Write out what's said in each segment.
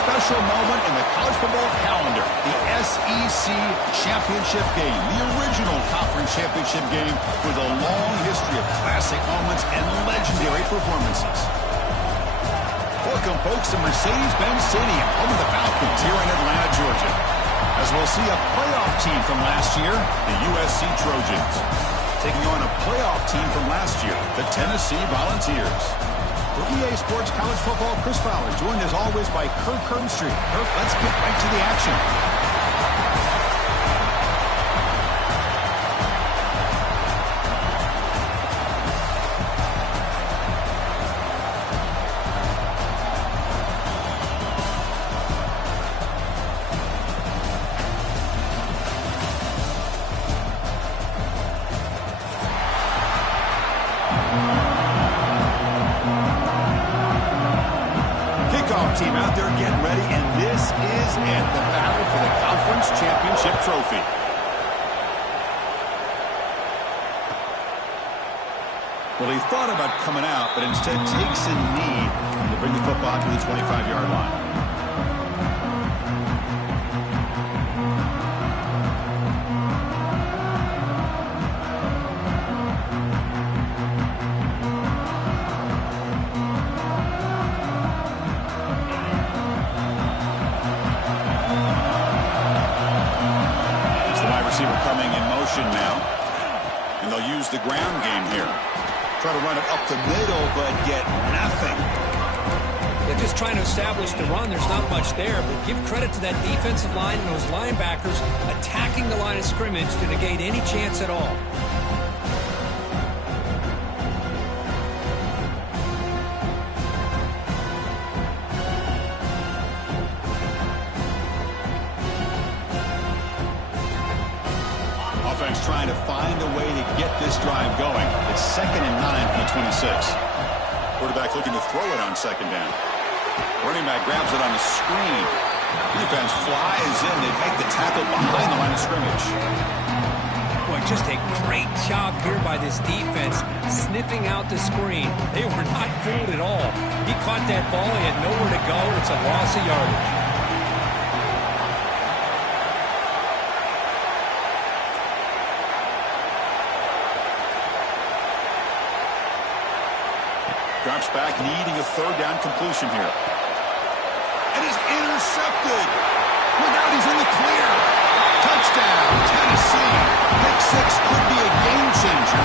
special moment in the college football calendar, the SEC Championship game, the original conference championship game with a long history of classic moments and legendary performances. Welcome, folks, to Mercedes-Benz Stadium, home of the Falcons here in Atlanta, Georgia. As we'll see a playoff team from last year, the USC Trojans, taking on a playoff team from last year, the Tennessee Volunteers. For EA Sports College Football, Chris Fowler, joined as always by Kirk Herbstreit. Kirk, let's get right to the action. Team out there getting ready, and this is it, the battle for the conference championship trophy. Well, he thought about coming out, but instead takes a knee to bring the football to the 25-yard line. Coming in motion now, and they'll use the ground game here. Try to run it up the middle, but get nothing. They're just trying to establish the run. There's not much there, but give credit to that defensive line and those linebackers attacking the line of scrimmage to negate any chance at all. Trying to find a way to get this drive going. It's 2nd and 9 from the 26. Quarterback looking to throw it on 2nd down. Running back grabs it on the screen. Defense flies in. They make the tackle behind the line of scrimmage. Boy, just a great job here by this defense, sniffing out the screen. They were not fooled at all. He caught that ball. He had nowhere to go. It's a loss of yardage. Drops back, needing a 3rd down completion here. It is intercepted. Look out, he's in the clear. Touchdown, Tennessee. Pick 6 could be a game changer.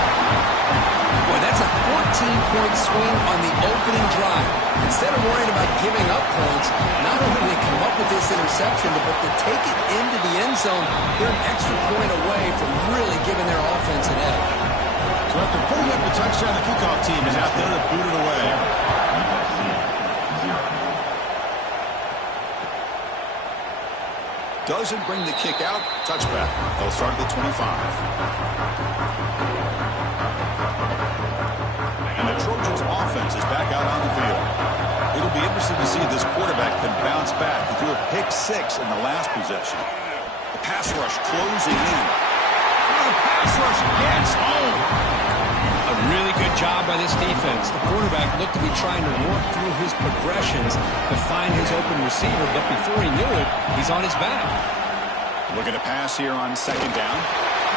Boy, that's a 14-point swing on the opening drive. Instead of worrying about giving up points, not only do they come up with this interception, but to take it into the end zone, they're an extra point away from really giving their offense an edge. So after putting up the touchdown, the kickoff team is out there to boot it away. Doesn't bring the kick out. Touchback. They'll start at the 25. And the Trojans' offense is back out on the field. It'll be interesting to see if this quarterback can bounce back. He threw a pick 6 in the last possession. The pass rush closing in. The pass rush gets home. A really good job by this defense. The quarterback looked to be trying to work through his progressions to find his open receiver, but before he knew it, he's on his back. Looking to pass here on 2nd down.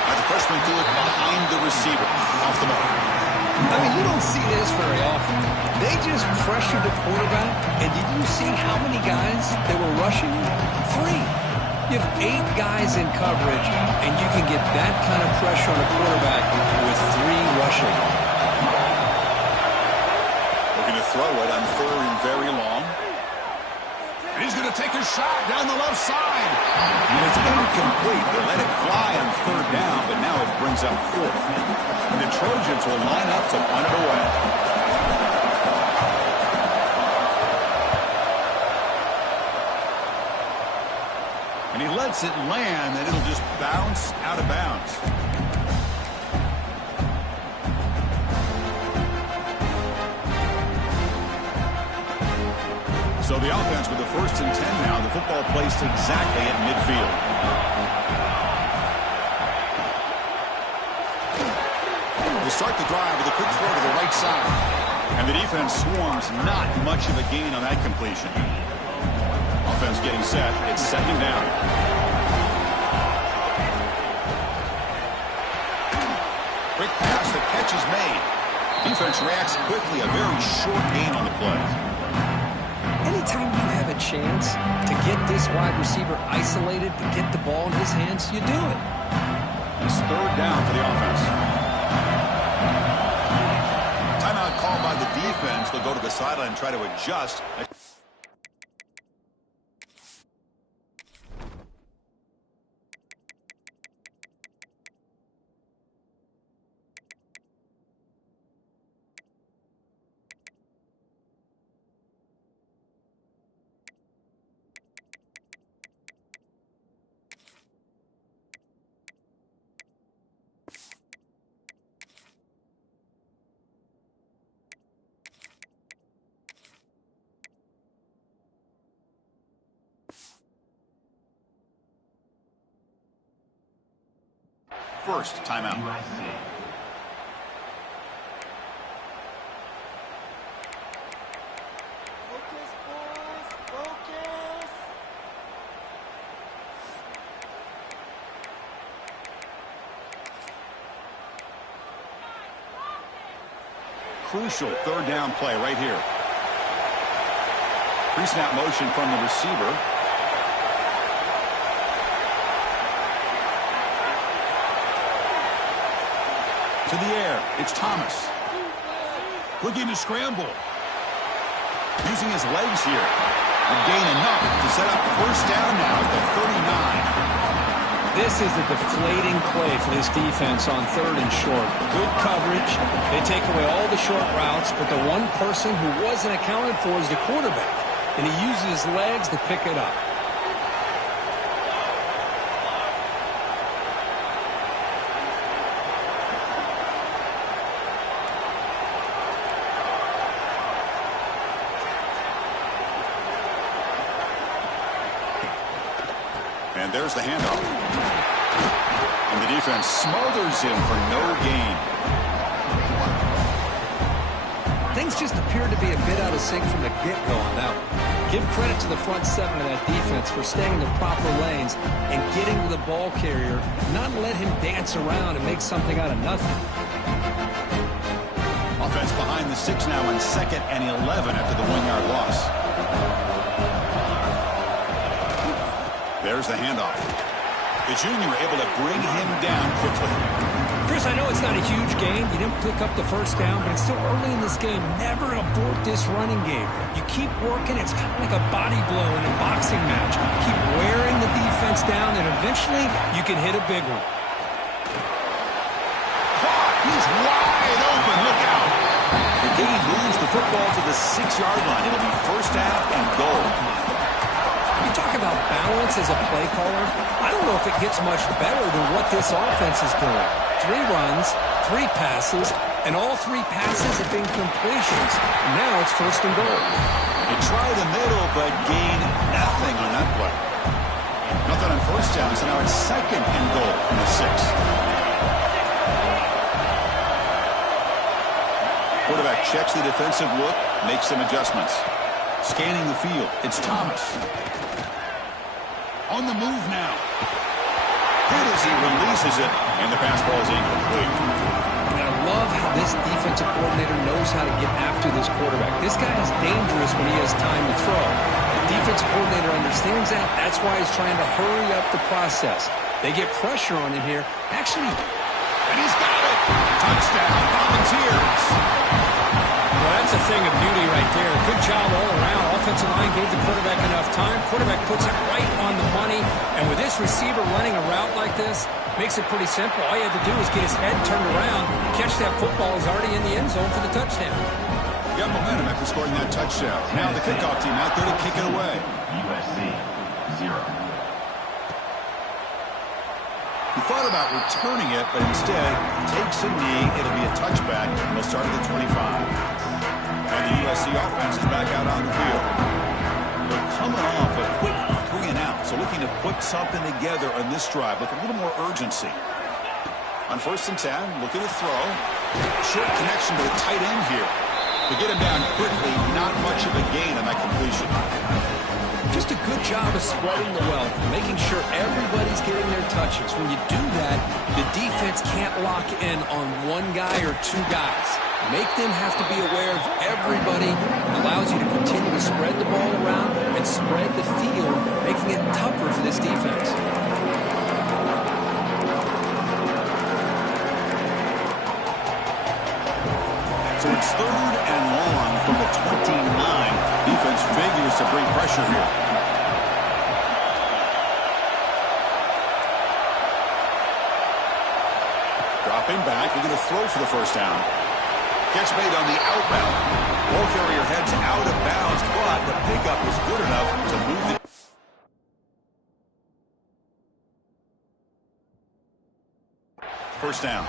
The freshman threw it behind the receiver. Off the mark. I mean, you don't see this very often. They just pressured the quarterback, and did you see how many guys they were rushing? 3. You have 8 guys in coverage, and you can get that kind of pressure on a quarterback with 3 rushing. Looking to throw it on 3rd and very long. And he's going to take a shot down the left side. And it's incomplete. They let it fly on 3rd down, but now it brings up 4th. And the Trojans will line up to punt it away. And he lets it land, and it'll just bounce out of bounds. So the offense with the 1st and 10 now. The football placed exactly at midfield. We'll start the drive with a quick throw to the right side. And the defense swarms, not much of a gain on that completion. is getting set. It's second down. Quick pass, the catch is made. Defense reacts quickly, a very short gain on the play. Anytime you have a chance to get this wide receiver isolated, to get the ball in his hands, you do it. It's third down for the offense. Timeout called by the defense. They'll go to the sideline and try to adjust. First timeout. Focus, boys. Focus. Crucial third down play right here. Pre-snap motion from the receiver. To the air, it's Thomas. Looking to scramble. Using his legs here. And gain enough to set up first down now at the 39. This is a deflating play for this defense on third and short. Good coverage. They take away all the short routes, but the one person who wasn't accounted for is the quarterback. And he uses his legs to pick it up. And there's the handoff. And the defense smothers him for no gain. Things just appeared to be a bit out of sync from the get-go on that one. Give credit to the front seven of that defense for staying in the proper lanes and getting to the ball carrier, not let him dance around and make something out of nothing. Offense behind the 6 now on 2nd and 11 after the 1-yard loss. There's the handoff. The junior able to bring him down quickly. Chris, I know it's not a huge gain. You didn't pick up the first down, but it's still early in this game. Never abort this running game. You keep working. It's kind of like a body blow in a boxing match. Keep wearing the defense down, and eventually you can hit a big one. He's wide open. Look out. The game moves the football to the 6-yard line. It'll be first down and goal. You talk about balance as a play caller. I don't know if it gets much better than what this offense is doing. 3 runs, 3 passes, and all 3 passes have been completions. Now it's first and goal. They try the middle, but gain nothing on that play. Nothing on first down, so now it's second and goal from the 6. Quarterback checks the defensive look, makes some adjustments. Scanning the field, it's Thomas. On the move now. Hit as he releases it, and the pass ball is incomplete. I love how this defensive coordinator knows how to get after this quarterback. This guy is dangerous when he has time to throw. The defensive coordinator understands that. That's why he's trying to hurry up the process. They get pressure on him here. Actually, and he's got it. Touchdown, Volunteers. well, that's a thing of beauty right there. Good job all around. Offensive line gave the quarterback enough time. Quarterback puts it right on the money. And with this receiver running a route like this, makes it pretty simple. All you had to do is get his head turned around, catch that football. Is already in the end zone for the touchdown. Got momentum after scoring that touchdown. Now the kickoff team out there to kick it away. USC 0. He thought about returning it, but instead takes a knee. It'll be a touchback. They'll start at the 25. And the USC offense is back out on the field. They're coming off a quick 3 and out, so looking to put something together on this drive with a little more urgency. On 1st and 10, looking to throw. Short connection to the tight end here. To get him down quickly, not much of a gain on that completion. Just a good job of spreading the wealth, making sure everybody's getting their touches. When you do that, the defense can't lock in on one guy or two guys. Make them have to be aware of everybody. It allows you to continue to spread the ball around and spread the field, making it tougher for this defense. So it's 3rd and long from the 29. Defense figures to bring pressure here. Dropping back, we're going to throw for the first down. Catch made on the outbound. Ball carrier heads out of bounds, but the pickup is good enough to move the... First down.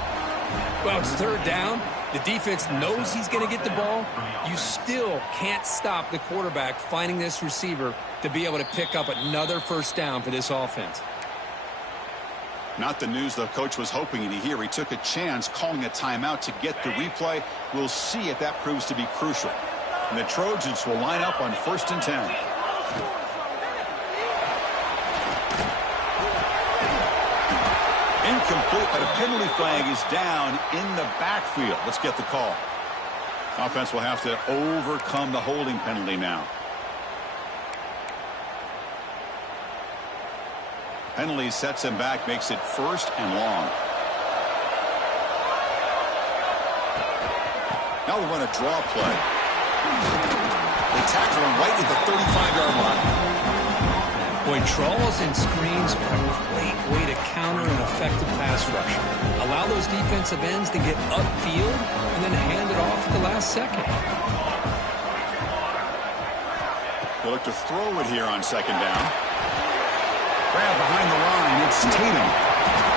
Well, it's 3rd down. The defense knows he's going to get the ball. You still can't stop the quarterback finding this receiver to be able to pick up another first down for this offense. Not the news the coach was hoping to hear. He took a chance calling a timeout to get the replay. We'll see if that proves to be crucial. And the Trojans will line up on 1st and 10. Incomplete, but a penalty flag is down in the backfield. Let's get the call. Offense will have to overcome the holding penalty now. Penalty sets him back, makes it 1st and long. Now we'll run a draw play. They tackle him right at the 35-yard line. Boy, draws and screens are a great way to counter an effective pass rush. Allow those defensive ends to get upfield and then hand it off at the last second. They'll look to throw it here on 2nd down. Grab behind the line. It's Tatum.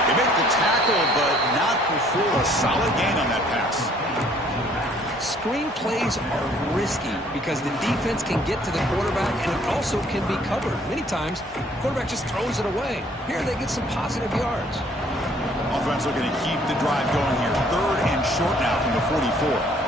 They make the tackle, but not before a solid gain on that pass. Screen plays are risky because the defense can get to the quarterback, and it also can be covered. Many times, the quarterback just throws it away. Here, they get some positive yards. Offense looking to keep the drive going here. 3rd and short now from the 44.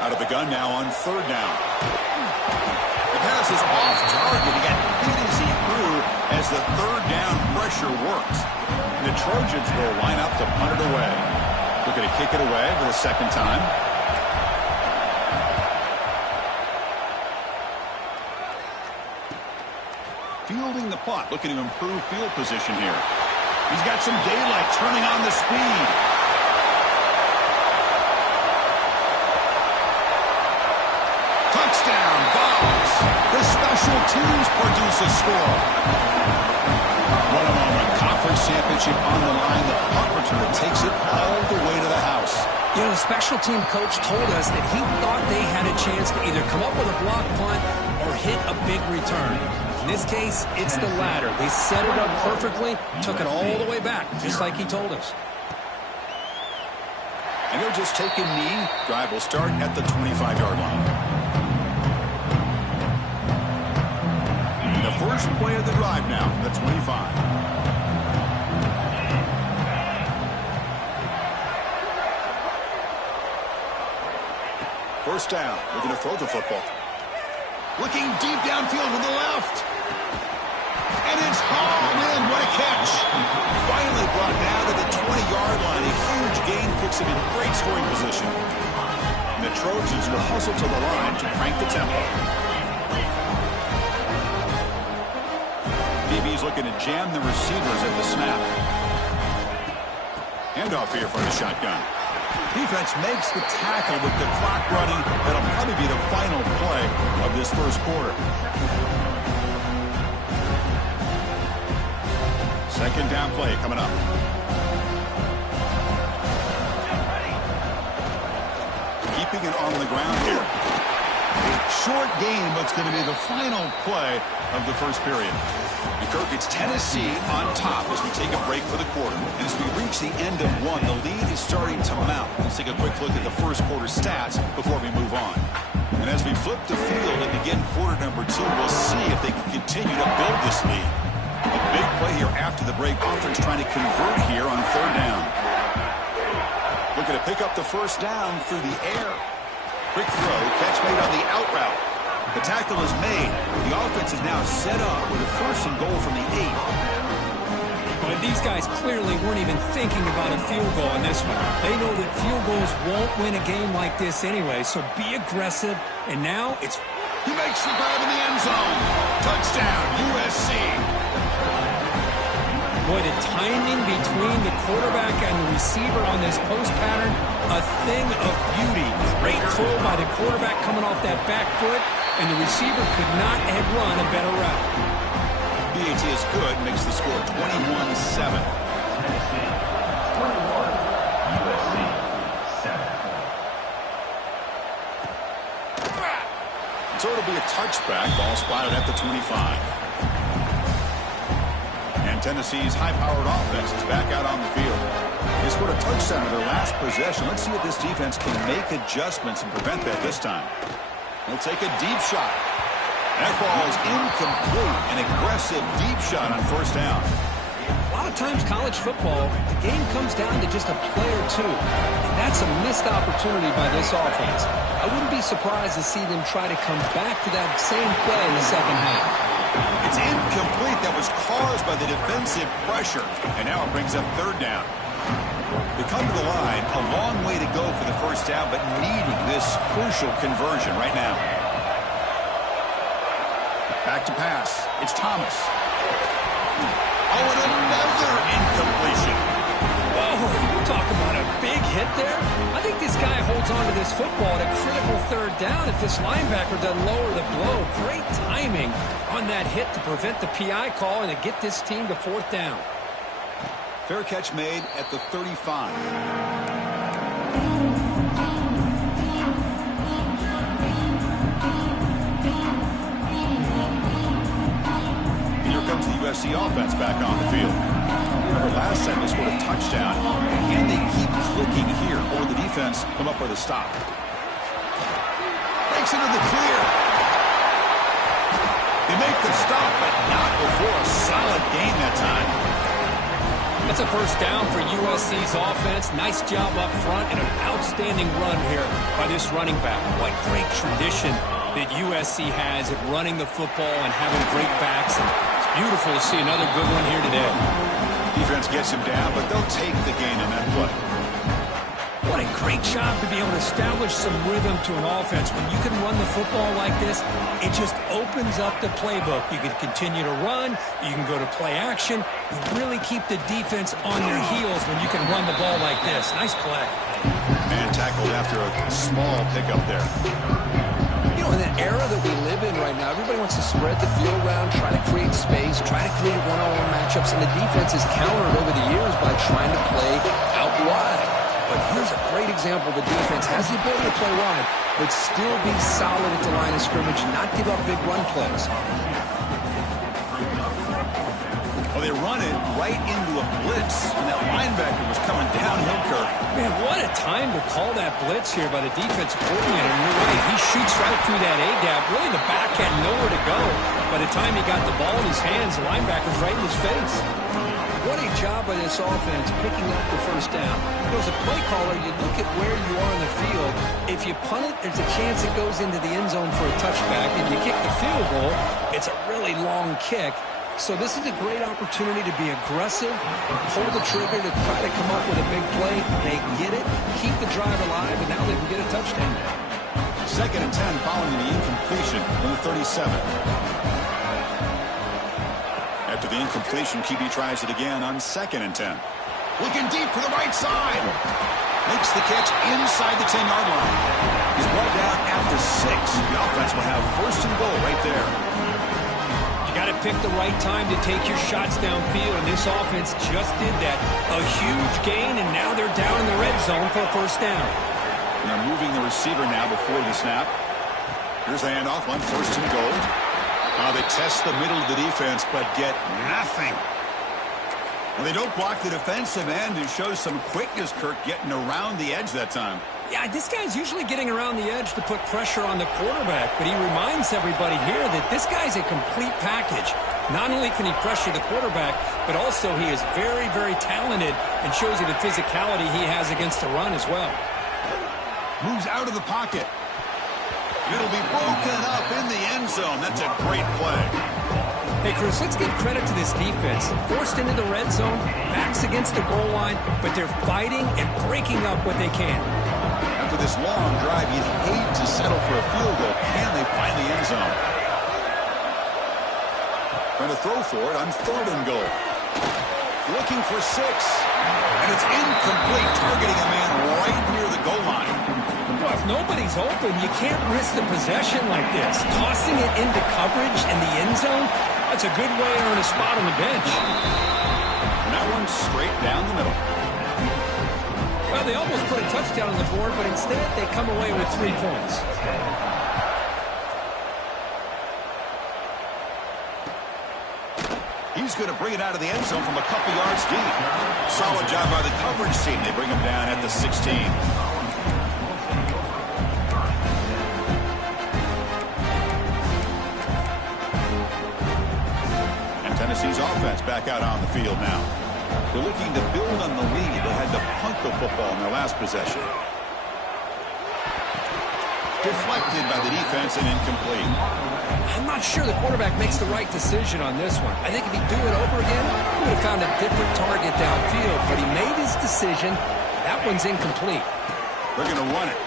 Out of the gun now on 3rd down. The pass is off target. He got hit as he threw as the 3rd down pressure works. And the Trojans will line up to punt it away. Looking to kick it away for the 2nd time. Fielding the punt, looking to improve field position here. He's got some daylight, turning on the speed. Touchdown, Vols. The special teams produce a score. What a moment. Conference championship on the line. The punt returner takes it all the way to the house. You know, the special team coach told us that he thought they had a chance to either come up with a block punt or hit a big return. In this case, it's the latter. They set it up perfectly, took it all the way back, just like he told us. And they'll just take a knee. Drive will start at the 25-yard line. The first play of the drive now, the 25. First down, looking to throw the football. Looking deep downfield to the left. And it's hauled in. What a catch. Finally brought down to the 20-yard line. A huge gain puts him in great scoring position. And the Trojans will hustle to the line to crank the tempo. DB's looking to jam the receivers at the snap. Handoff here from the shotgun. Defense makes the tackle with the clock running. That'll probably be the final play of this first quarter. Second down play coming up. Keeping it on the ground here. Short game, but it's going to be the final play of the first period. And Kirk, it's Tennessee on top as we take a break for the quarter. And as we reach the end of one, the lead is starting to mount. Let's take a quick look at the first quarter stats before we move on. And as we flip the field and begin quarter number 2, we'll see if they can continue to build this lead. A big play here after the break. Offense trying to convert here on 3rd down. Looking to pick up the first down through the air. Quick throw, catch made on the out route. The tackle is made. The offense is now set up with a first and goal from the 8. But these guys clearly weren't even thinking about a field goal in this one. They know that field goals won't win a game like this anyway, so be aggressive. And now it's... He makes the grab in the end zone. Touchdown, USC. Boy, the timing between the quarterback and the receiver on this post pattern, a thing of beauty. Great throw by the quarterback coming off that back foot, and the receiver could not have run a better route. BAT is good, makes the score 21-7. Tennessee 21, USC 7. So it'll be a touchback. Ball spotted at the 25. And Tennessee's high-powered offense is back out on the field. They scored a touchdown in their last possession. Let's see if this defense can make adjustments and prevent that this time. They'll take a deep shot. That ball is incomplete. An aggressive deep shot on first down. A lot of times college football, the game comes down to just a play or two. And that's a missed opportunity by this offense. I wouldn't be surprised to see them try to come back to that same play in the second half. It's incomplete. That was caused by the defensive pressure. And now it brings up third down. They come to the line, a long way to go for the first down, but needing this crucial conversion right now. Back to pass. It's Thomas. Oh, and another incompletion. Whoa, talk about a big hit there. I think this guy holds on to this football at a critical third down if this linebacker doesn't lower the blow. Great timing on that hit to prevent the PI call and to get this team to fourth down. Fair catch made at the 35. Here comes the USC offense back on the field. Remember last time they scored a touchdown. Can they keep clicking here, or the defense come up with a stop? Breaks into the clear. They make the stop, but not before a solid gain that time. That's a first down for USC's offense. Nice job up front and an outstanding run here by this running back. What great tradition that USC has at running the football and having great backs. And it's beautiful to see another good one here today. Defense gets him down, but they'll take the gain in that play. What a great job to be able to establish some rhythm to an offense. When you can run the football like this, it just opens up the playbook. You can continue to run. You can go to play action. You really keep the defense on their heels when you can run the ball like this. Nice play. Man tackled after a small pickup there. You know, in the era that we live in right now, everybody wants to spread the field around, try to create space, try to create one-on-one matchups, and the defense has countered over the years by trying to play out wide. But here's a great example. The defense has the ability to play wide, but still be solid at the line of scrimmage, not give up big run plays. Well, they run it right into a blitz, and that linebacker was coming downhill, Kirk. Man, what a time to call that blitz here by the defensive coordinator. No way, he shoots right through that A-gap. Really, the back had nowhere to go. By the time he got the ball in his hands, the linebacker's right in his face. What a job by this offense picking up the first down. As a play caller, you look at where you are on the field. If you punt it, there's a chance it goes into the end zone for a touchback. If you kick the field goal, it's a really long kick. So this is a great opportunity to be aggressive, pull the trigger to try to come up with a big play. They get it, keep the drive alive, and now they can get a touchdown. 2nd and 10 following the incompletion from the 37. After the incompletion, QB tries it again on 2nd and 10. Looking deep to the right side. Makes the catch inside the 10-yard line. He's brought down at the 6. The offense will have first and goal right there. You got to pick the right time to take your shots downfield, and this offense just did that. A huge gain, and now they're down in the red zone for a first down. And they're moving the receiver now before the snap. Here's the handoff on 1st and goal. They test the middle of the defense, but get nothing. Well, they don't block the defensive end and show some quickness, Kirk, getting around the edge that time. Yeah, this guy's usually getting around the edge to put pressure on the quarterback, but he reminds everybody here that this guy's a complete package. Not only can he pressure the quarterback, but also he is very, very talented and shows you the physicality he has against the run as well. Moves out of the pocket. It'll be broken up in the end zone. That's a great play. Hey, Chris, let's give credit to this defense. Forced into the red zone, backs against the goal line, but they're fighting and breaking up what they can. After this long drive, you'd hate to settle for a field goal. Can they find the end zone? Trying to throw for it on 3rd and goal. Looking for 6. And it's incomplete, targeting a man right near the goal line. Well, if nobody's open, you can't risk the possession like this. Tossing it into coverage in the end zone, that's a good way to earn a spot on the bench. And that one's straight down the middle. Well, they almost put a touchdown on the board, but instead they come away with 3 points. He's going to bring it out of the end zone from a couple yards deep. Solid job by the coverage team. They bring him down at the 16. And Tennessee's offense back out on the field now. They're looking to build on the lead. They had to punt the football in their last possession. Deflected by the defense and incomplete. I'm not sure the quarterback makes the right decision on this one. I think if he'd do it over again, he would have found a different target downfield. But he made his decision. That one's incomplete. They're going to run it.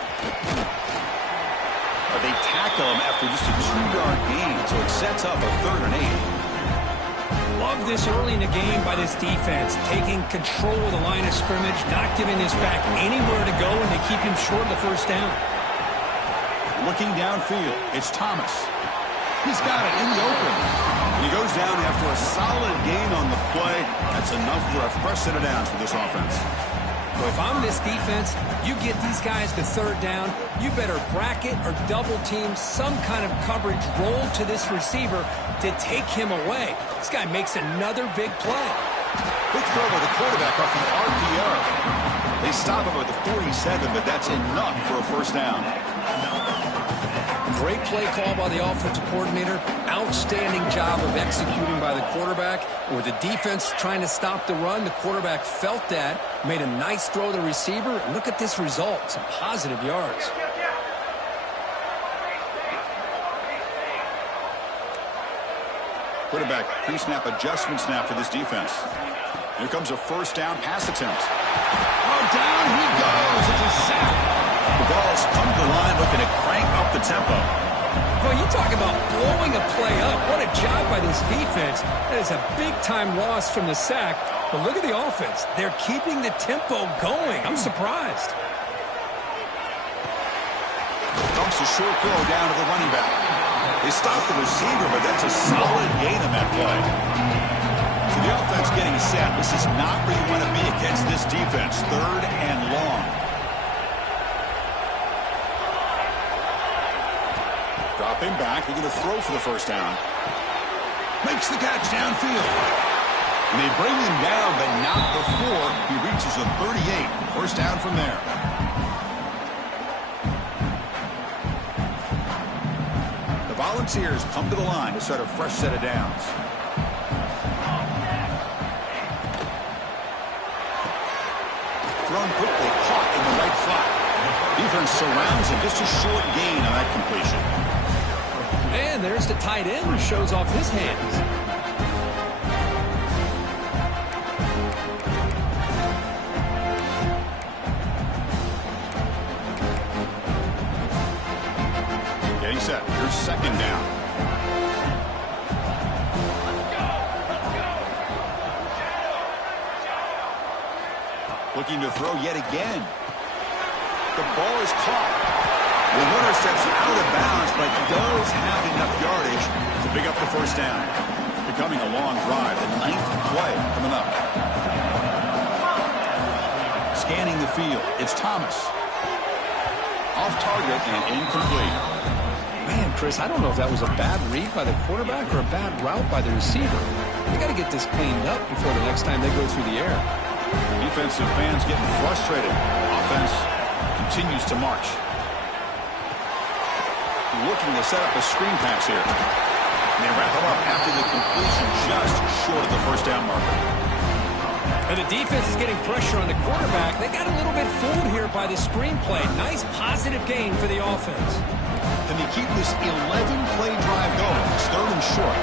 But they tackle him after just a 2-yard gain, so it sets up a 3rd and 8. Love this early in the game by this defense, taking control of the line of scrimmage, not giving this back anywhere to go, and they keep him short of the 1st down. Looking downfield, it's Thomas. He's got it in the open. He goes down after a solid gain on the play. That's enough for a fresh set of downs for this offense. So if I'm this defense, you get these guys to 3rd down, you better bracket or double team some kind of coverage roll to this receiver to take him away. This guy makes another big play. Quick throw by the quarterback off the RPO. They stop him at the 47, but that's enough for a 1st down. Great play call by the offensive coordinator. Outstanding job of executing by the quarterback. With the defense trying to stop the run, the quarterback felt that, made a nice throw to the receiver. And look at this result, some positive yards. Quarterback pre-snap adjustment snap for this defense. Here comes a 1st down pass attempt. Oh, down he goes. It's a sack. The ball's come to the line looking to crank up the tempo. Well, you talk about blowing a play up. What a job by this defense. That is a big-time loss from the sack. But look at the offense. They're keeping the tempo going. I'm surprised. Dumps a short throw down to the running back. They stop the receiver, but that's a solid gain on that play. So the offense getting set. This is not where you want to be against this defense. 3rd and long. Dropping back, they're going to throw for the 1st down. Makes the catch downfield. And they bring him down, but not before he reaches the 38. 1st down from there. The Volunteers come to the line to start a fresh set of downs. Thrown quickly, caught in the right slot. Defense surrounds him, just a short gain on that completion. And there's the tight end who shows off his hands. Getting set. Here's 2nd down. Looking to throw yet again. The ball is caught. The runner steps out of bounds, but does have enough yardage to pick up the 1st down. Becoming a long drive. The 9th play coming up. Scanning the field. It's Thomas. Off target and incomplete. Man, Chris, I don't know if that was a bad read by the quarterback or a bad route by the receiver. They got to get this cleaned up before the next time they go through the air. Defensive fans getting frustrated. Offense continues to march. Looking to set up a screen pass here. They wrap him up after the completion just short of the first down marker. And the defense is getting pressure on the quarterback. They got a little bit fooled here by the screenplay. Nice positive gain for the offense. Can they keep this 11-play drive going? It's 3rd and short.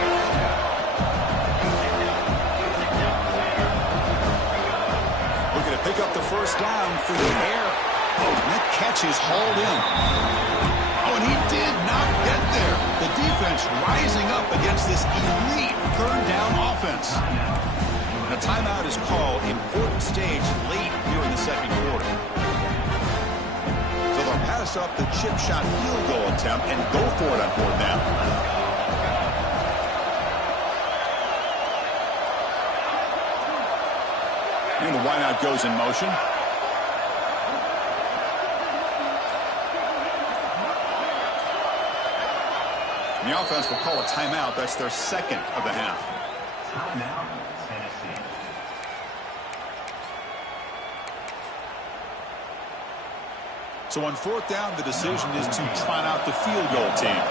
Looking to pick up the first down for the air. Oh, and that catch is hauled in. Oh, and he did not get there. The defense rising up against this elite 3rd down offense. And a timeout is called. Important stage late here in the 2nd quarter. So they'll pass up the chip shot field goal attempt and go for it on 4th down. And the wideout goes in motion. The offense will call a timeout. That's their 2nd of the half. Timeout, Tennessee. So on 4th down, the decision is to trot out the field goal team.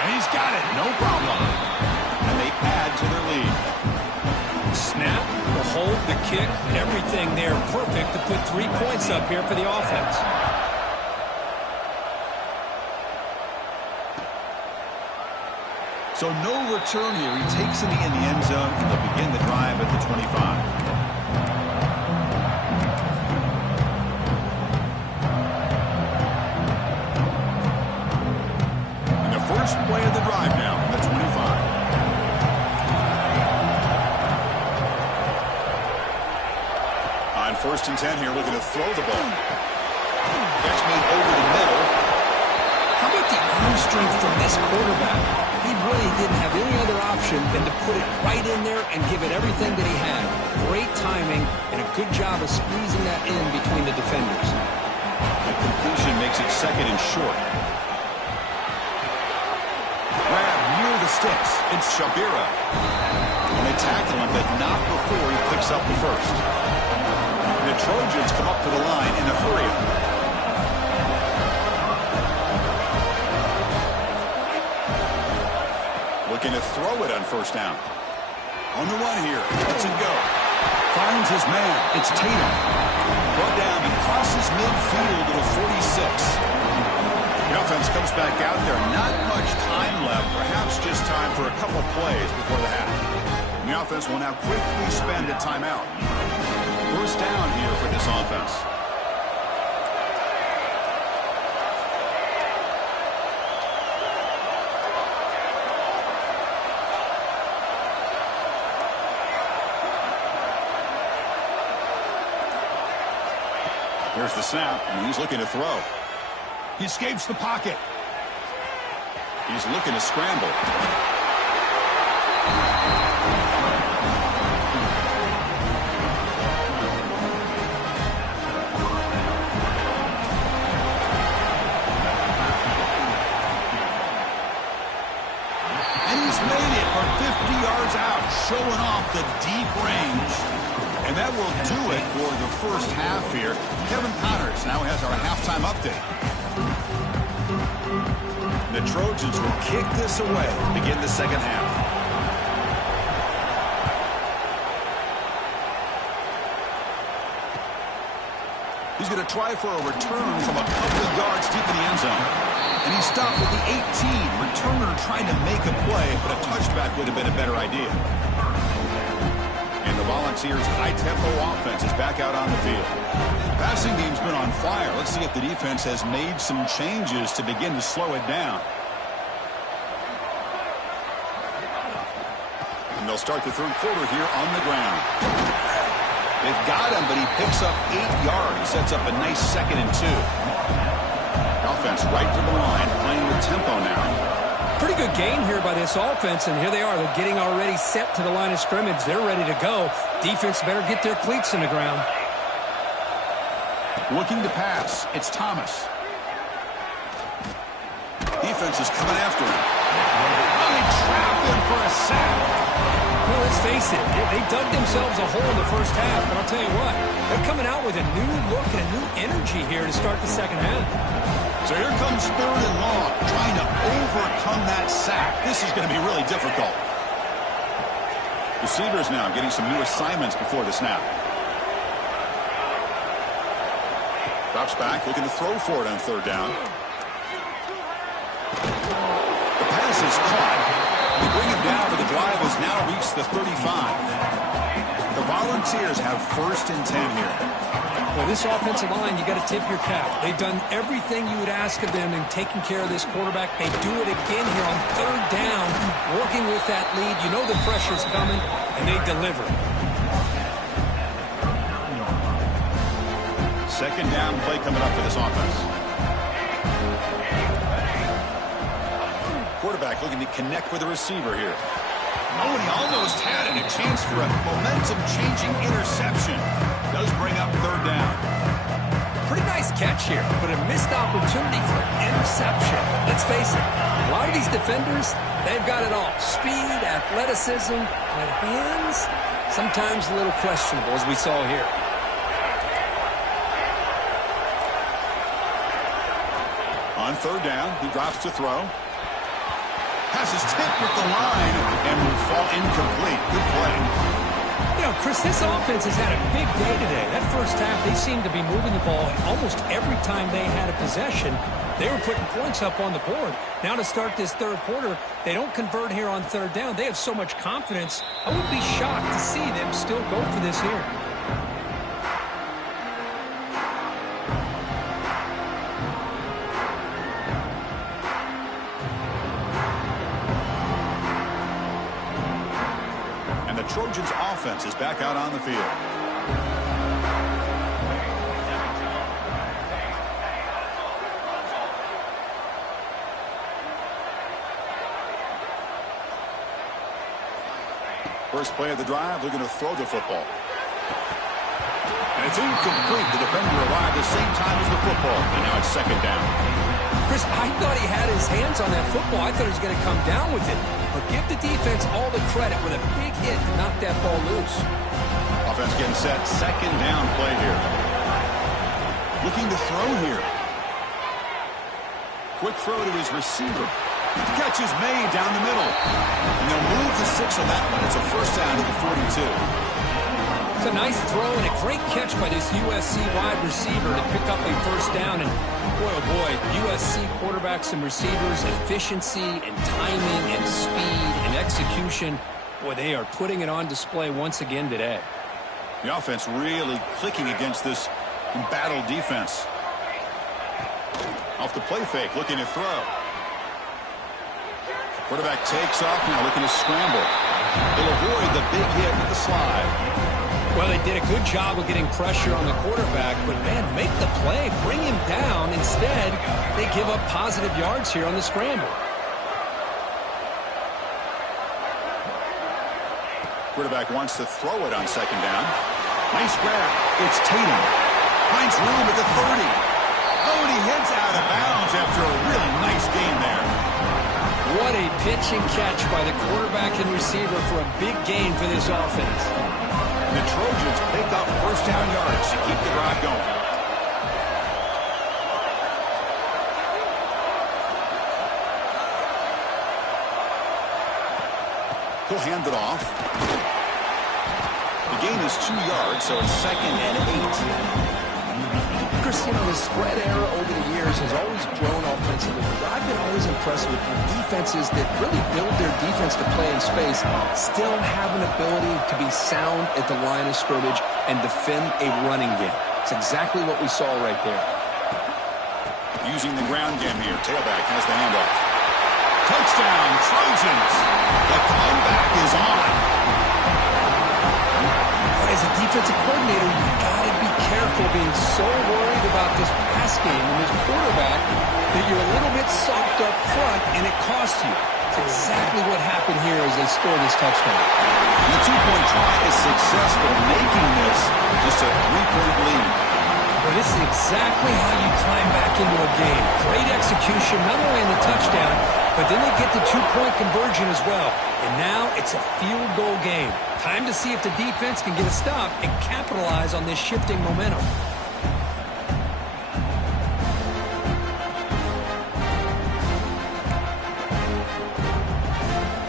And he's got it. No problem. And they add to their lead. Snap, the hold, the kick, everything there perfect to put 3 points up here for the offense. So no return here. He takes it in the end zone, and they'll begin the drive at the 25. And the first play of the drive now from the 25. On 1st and 10 here, looking to throw the ball. Catch made over the middle. How about the arm strength from this quarterback? He really didn't have any other option than to put it right in there and give it everything that he had. Great timing and a good job of squeezing that in between the defenders. The completion makes it 2nd and short. Grab near the sticks. It's Shabira. And they tackle him, but not before he picks up the first. The Trojans come up to the line in a hurry. Looking to throw it on 1st down. On the run here. Lets it go. Finds his man. It's Tatum. Brought down. He crosses midfield to the 46. The offense comes back out there. Not much time left. Perhaps just time for a couple plays before the half. And the offense will now quickly spend a timeout. 1st down here for this offense. Here's the snap, and he's looking to throw. He escapes the pocket. He's looking to scramble. And he's made it for 50 yards out, showing off the deep range. And that will do it for the first half here. Kevin Connors now has our halftime update. The Trojans will kick this away to begin the 2nd half. He's going to try for a return from a couple of yards deep in the end zone. And he stopped at the 18. Returner trying to make a play, but a touchback would have been a better idea. And the Volunteers' high-tempo offense is back out on the field. The passing game's been on fire. Let's see if the defense has made some changes to begin to slow it down. And they'll start the 3rd quarter here on the ground. They've got him, but he picks up 8 yards. Sets up a nice 2nd and 2. Offense right to the line, playing with tempo now. Pretty good gain here by this offense, and here they are. They're getting already set to the line of scrimmage. They're ready to go. Defense better get their cleats in the ground. Looking to pass. It's Thomas. Defense is coming after him. Oh, they trap him for a sack. Well, let's face face it, they dug themselves a hole in the first half, but I'll tell you what, they're coming out with a new look and a new energy here to start the second half. So here comes third and long, trying to overcome that sack. This is going to be really difficult. Receivers now getting some new assignments before the snap. Drops back, looking to throw for it on third down. The pass is caught. They bring him down, but the drive has now reached the 35. The Volunteers have 1st and 10 here. Well, this offensive line, you got to tip your cap. They've done everything you would ask of them in taking care of this quarterback. They do it again here on third down, working with that lead. You know the pressure's coming, and they deliver. Second down play coming up for this offense. Quarterback looking to connect with the receiver here. Oh, and he almost had it. A chance for a momentum-changing interception. Does bring up third down. Pretty nice catch here, but a missed opportunity for an interception. Let's face it, a lot of these defenders, they've got it all. Speed, athleticism, but hands, sometimes a little questionable, as we saw here. On third down, he drops to throw. Pass is tipped with the line and will fall incomplete. Good play. You know, Chris, this offense has had a big day today. That first half, they seemed to be moving the ball almost every time they had a possession. They were putting points up on the board. Now to start this third quarter, they don't convert here on third down. They have so much confidence. I would be shocked to see them still go for this here. Trojans offense is back out on the field. First play of the drive, looking to throw the football. And it's incomplete. The defender arrived the same time as the football. And now it's second down. Chris, I thought he had his hands on that football. I thought he was going to come down with it. But give the defense all the credit with a big hit to knock that ball loose. Offense getting set. Second down play here. Looking to throw here. Quick throw to his receiver. The catch is made down the middle. And they'll move the 6 on that one. It's a first down to the 42. It's a nice throw and a great catch by this USC wide receiver to pick up a first down. And boy, oh boy, USC quarterbacks and receivers, efficiency and timing and speed and execution. Boy, they are putting it on display once again today. The offense really clicking against this embattled defense. Off the play fake, looking to throw. Quarterback takes off now, looking to scramble. They'll avoid the big hit with the slide. Well, they did a good job of getting pressure on the quarterback, but, man, make the play, bring him down. Instead, they give up positive yards here on the scramble. Quarterback wants to throw it on second down. Nice grab. It's Tatum. Finds room at the 30. Oh, and he heads out of bounds after a really nice game there. What a pitch and catch by the quarterback and receiver for a big gain for this offense. The Trojans pick up first down yards to keep the drive going. He'll hand it off. The gain is 2 yards, so it's second and 8. Chris, you know, the spread era over the years has always grown offensively, but I've been always impressed with defenses that really build their defense to play in space, still have an ability to be sound at the line of scrimmage and defend a running game. It's exactly what we saw right there. Using the ground game here. Tailback has the handoff. Touchdown, Trojans. The comeback is on. As a defensive coordinator, you've got to be careful being so worried about this pass game and this quarterback that you're a little bit soft up front and it costs you. It's exactly what happened here as they score this touchdown. And the two-point try is successful, making this just a 3-point lead. Well, this is exactly how you climb back into a game. Great execution, not only in the touchdown, but but then they get the two-point conversion as well. And now it's a field goal game. Time to see if the defense can get a stop and capitalize on this shifting momentum.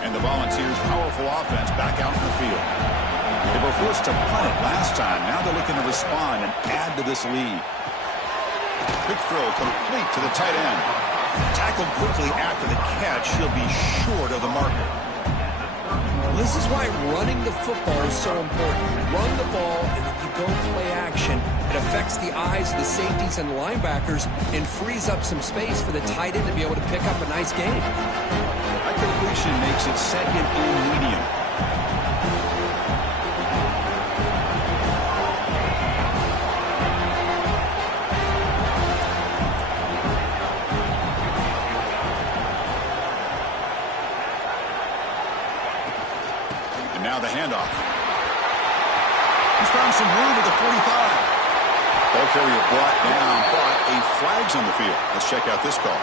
And the Volunteers' powerful offense back out in the field. They were forced to punt it last time. Now they're looking to respond and add to this lead. Quick throw complete to the tight end. Tackled quickly after the catch. He'll be short of the marker. This is why running the football is so important. You run the ball, and then you go play action. It affects the eyes of the safeties and the linebackers and frees up some space for the tight end to be able to pick up a nice game. That completion makes it second and medium. Now the handoff. He's found some room at the 45. Ball carrier brought down, but a flag's on the field. Let's check out this call.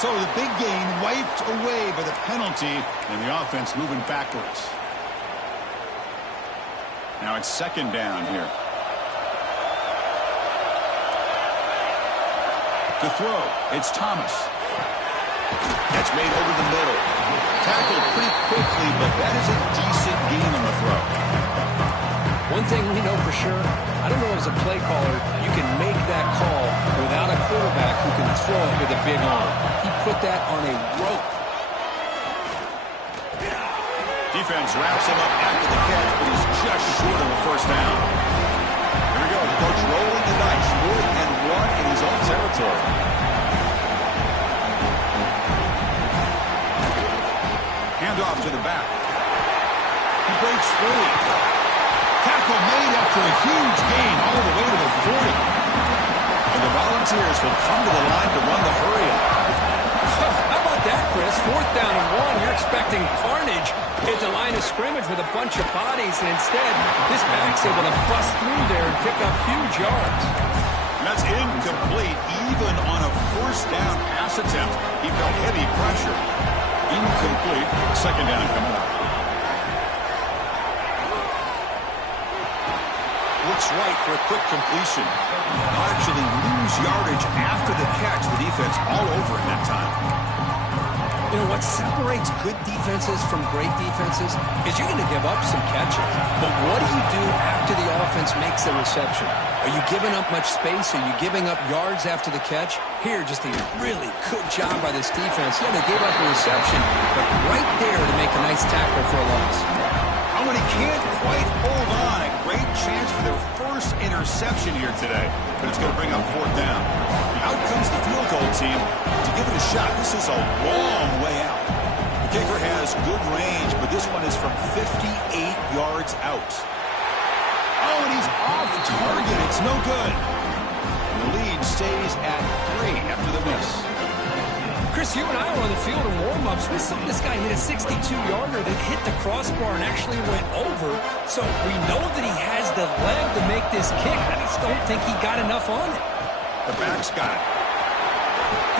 So the big gain wiped away by the penalty, and the offense moving backwards. Now it's second down here. To throw, it's Thomas. That's made over the middle. Tackled pretty quickly, but that is a decent gain on the throw. One thing we know for sure, I don't know as a play caller, you can make that call without a quarterback who can throw it with a big arm. He put that on a rope. Defense wraps him up after the catch, but he's just short of a first down. Here we go, the coach rolling the dice, 4th and 1 in his own territory. Handoff to the back. He breaks free. Tackle made after a huge gain all the way to the 40. And the Volunteers will come to the line to run the hurry-up. How about that, Chris? 4th down and 1. You're expecting carnage at the line of scrimmage with a bunch of bodies, and instead, this back's able to bust through there and pick up huge yards. That's incomplete. Even on a 1st down pass attempt, he felt heavy pressure. Incomplete. Second down coming up. Looks right for a quick completion. Actually lose yardage after the catch. The defense all over it that time. You know, what separates good defenses from great defenses is you're going to give up some catches. But what do you do after the offense makes the reception? Are you giving up much space? Are you giving up yards after the catch? Here, just a really good job by this defense. Yeah, they gave up a reception, but right there to make a nice tackle for a loss. Oh, and he can't quite hold on. A great chance for their first interception here today, but it's going to bring up 4th down. Out comes the field goal team to give it a shot. This is a long way out. The kicker has good range, but this one is from 58 yards out. Oh, and he's off target. It's no good. And the lead stays at 3 after the miss. Chris, you and I were on the field in warm-ups. We saw this guy hit a 62-yarder that hit the crossbar and actually went over. So we know that he has the leg to make this kick. I just don't think he got enough on it. The back's got it.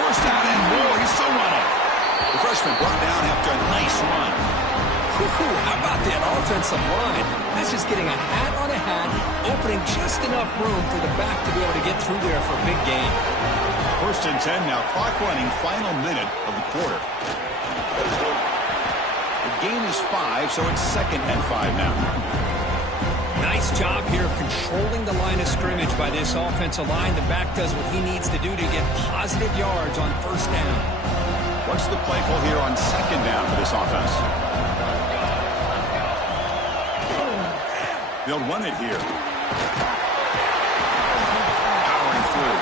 1st down and more. He's still running. The freshman brought down after a nice run. How about that offensive line? That's just getting a hat on a hat, opening just enough room for the back to be able to get through there for a big gain. 1st and 10 now. Clock running. Final minute of the quarter. The gain is 5, so it's 2nd and 5 now. Nice job here of controlling the line of scrimmage by this offensive line. The back does what he needs to do to get positive yards on 1st down. What's the play call here on 2nd down for this offense? They'll run it here. Powering through.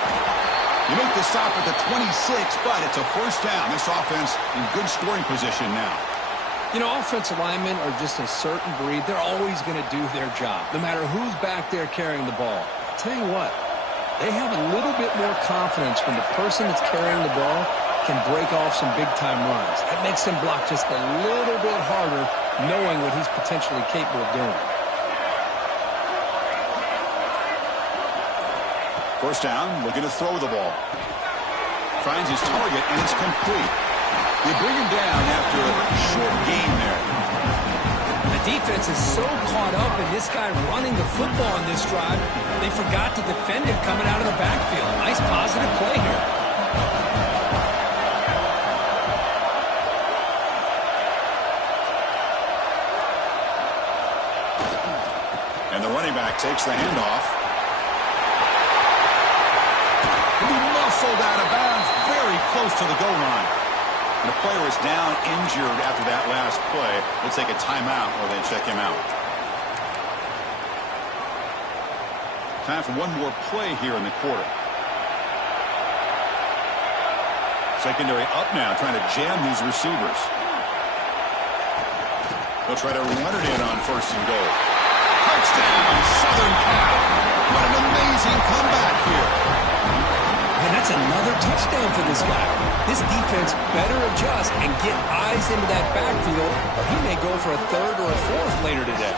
You make the stop at the 26, but it's a 1st down. This offense in good scoring position now. You know, offensive linemen are just a certain breed. They're always going to do their job, no matter who's back there carrying the ball. I'll tell you what, they have a little bit more confidence when the person that's carrying the ball can break off some big-time runs. That makes them block just a little bit harder, knowing what he's potentially capable of doing. 1st down, looking to throw the ball. Finds his target, and it's complete. They bring him down after a short gain there. The defense is so caught up in this guy running the football in this drive, they forgot to defend him coming out of the backfield. Nice positive play here. And the running back takes the handoff. He muscled out of bounds very close to the goal line. And the player is down injured after that last play. They'll take a timeout or they check him out. Time for one more play here in the quarter. Secondary up now, trying to jam these receivers. They'll try to run it in on 1st and goal. Touchdown, Southern Cal. What an amazing comeback here. And that's another touchdown for this guy. This defense better adjust and get eyes into that backfield, or he may go for a 3rd or a 4th later today.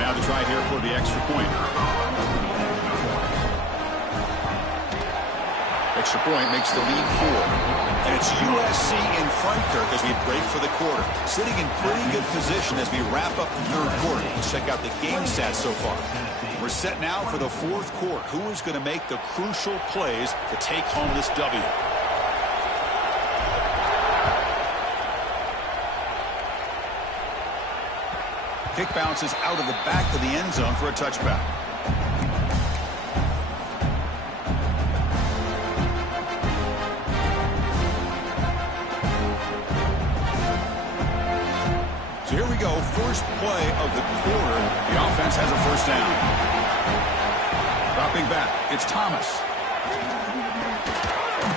Now to try here for the extra point. Extra point makes the lead 4. And it's USC in front, Kirk, as we break for the quarter. Sitting in pretty good position as we wrap up the 3rd quarter. Let's check out the game stats so far. We're set now for the 4th quarter. Who is going to make the crucial plays to take home this W? Kick bounces out of the back of the end zone for a touchback. So here we go, first play of the quarter. The offense has a 1st down. Dropping back, it's Thomas.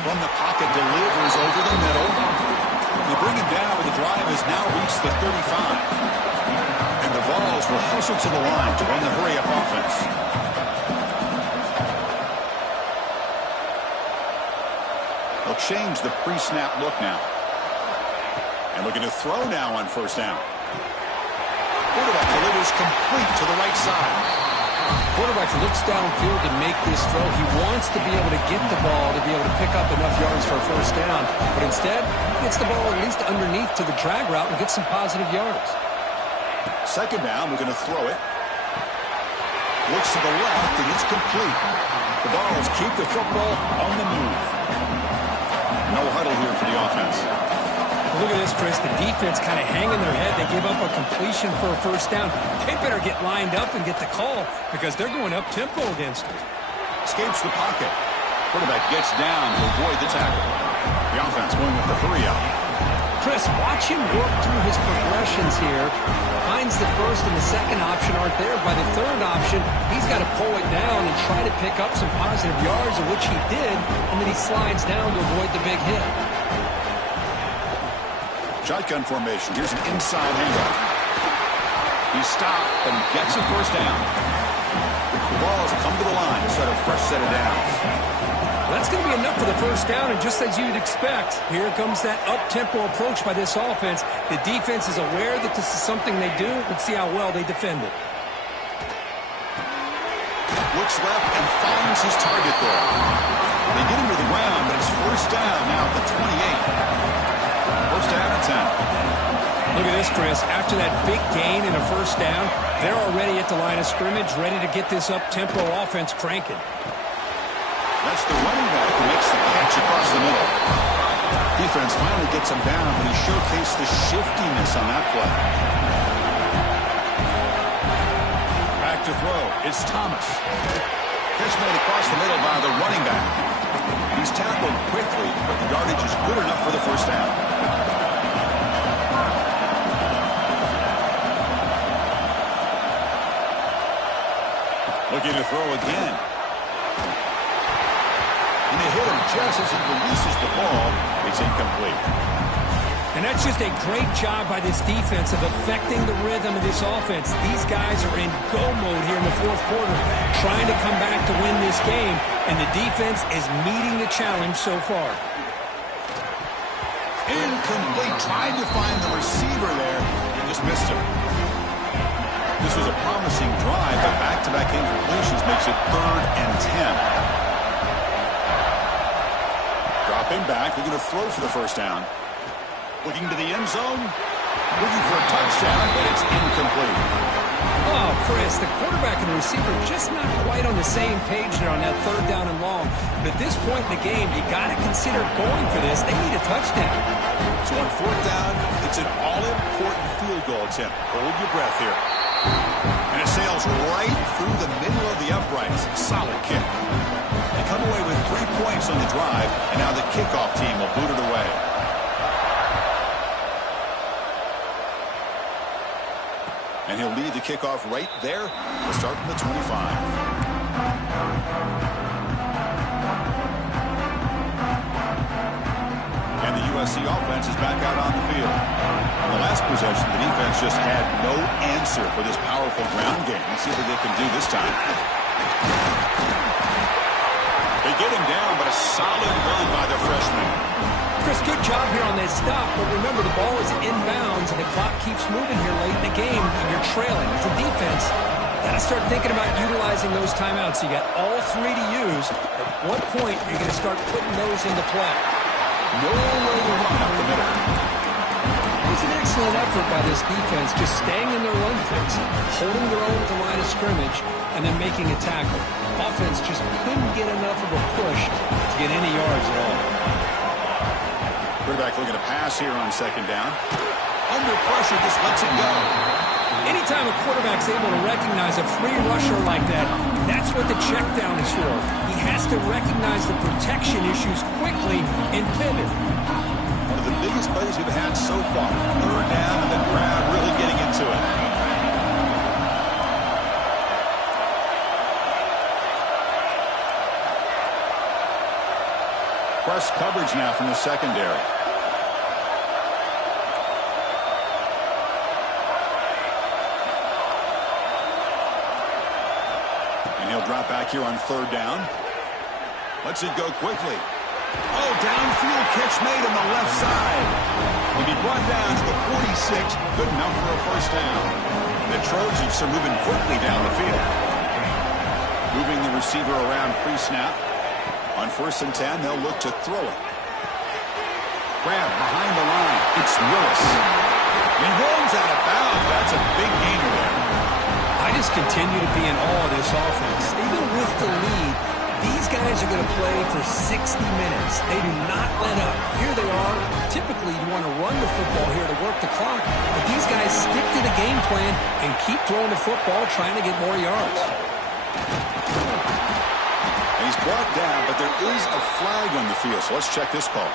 From the pocket, delivers over the middle. They bring him down, but the drive has now reached the 35. And the Vols will hustle to the line to run the hurry-up offense. They'll change the pre-snap look now. And looking to throw now on 1st down. Quarterback delivers complete to the right side. Quarterback looks downfield to make this throw. He wants to be able to get the ball to be able to pick up enough yards for a 1st down. But instead, he gets the ball at least underneath to the drag route and gets some positive yards. 2nd down, we're going to throw it. Looks to the left, and it's complete. The Vols keep the football on the move. No huddle here for the offense. Look at this, Chris. The defense kind of hanging their head. They give up a completion for a 1st down. They better get lined up and get the call because they're going up-tempo against it. Escapes the pocket. Quarterback gets down to avoid the tackle. The offense going with the hurry-up. Chris, watch him work through his progressions here. Finds the 1st and the 2nd option aren't there. By the 3rd option, he's got to pull it down and try to pick up some positive yards, of which he did, and then he slides down to avoid the big hit. Shotgun formation. Here's an inside handoff. He stopped and gets a 1st down. The Vols come to the line to set a fresh set of downs. That's going to be enough for the 1st down, and just as you'd expect, here comes that up-tempo approach by this offense. The defense is aware that this is something they do. Let's see how well they defend it. Looks left and finds his target there. They get him to the ground, but it's 1st down now at the 28. 1st down and 10. Look at this, Chris. After that big gain and a 1st down, they're already at the line of scrimmage, ready to get this up-tempo offense cranking. That's the running back who makes the catch across the middle. Defense finally gets him down, but he showcased the shiftiness on that play. Back to throw. It's Thomas. Catch made across the middle by the running back. He's tackled quickly, but the yardage is good enough for the 1st down. Looking to throw again. And they hit him just as he releases the ball. It's incomplete. And that's just a great job by this defense of affecting the rhythm of this offense. These guys are in go mode here in the 4th quarter, trying to come back to win this game, and the defense is meeting the challenge so far. Incomplete. Tried to find the receiver there and just missed him. This was a promising drive, but back-to-back incompletions makes it 3rd and 10. Dropping back, looking to throw for the first down. Looking to the end zone. Looking for a touchdown, but it's incomplete. Oh, Chris, the quarterback and the receiver just not quite on the same page there on that third down and long. But at this point in the game, you got to consider going for this. They need a touchdown. So on fourth down, it's an all-important field goal attempt. Hold your breath here. And it sails right through the middle of the uprights. Solid kick. They come away with 3 points on the drive, and now the kickoff team will boot it away. And he'll lead the kickoff right there. We'll start from the 25. And the USC offense is back out on the field. In the last possession, the defense just had no answer for this powerful ground game. Let's see what they can do this time. They get him down, but a solid run by the freshman. Chris, good job here on that stop, but remember the ball is inbounds and the clock keeps moving here late in the game and you're trailing. As a defense, got to start thinking about utilizing those timeouts. You got all 3 to use. At what point are you going to start putting those into play? No way to run up the middle. It was an excellent effort by this defense, just staying in their run fix, holding their own at the line of scrimmage, and then making a tackle. Offense just couldn't get enough of a push to get any yards at all. Quarterback looking to pass here on second down. Under pressure, just lets it go. Anytime a quarterback's able to recognize a free rusher like that, that's what the check down is for. He has to recognize the protection issues quickly and pivot. One of the biggest plays we've had so far. Third down and the crowd really getting into it. Press coverage now from the secondary. And he'll drop back here on third down. Lets it go quickly. Oh, downfield catch made on the left side. He'll be brought down to the 46. Good enough for a first down. The Trojans are moving quickly down the field. Moving the receiver around pre-snap. On 1st and 10, they'll look to throw it. Grab behind the line. It's Willis. He rolls out of bounds. That's a big gainer there. I just continue to be in awe of this offense. Even with the lead, these guys are going to play for 60 minutes. They do not let up. Here they are. Typically, you want to run the football here to work the clock, but these guys stick to the game plan and keep throwing the football, trying to get more yards. He's brought down, but there is a flag on the field, so let's check this call.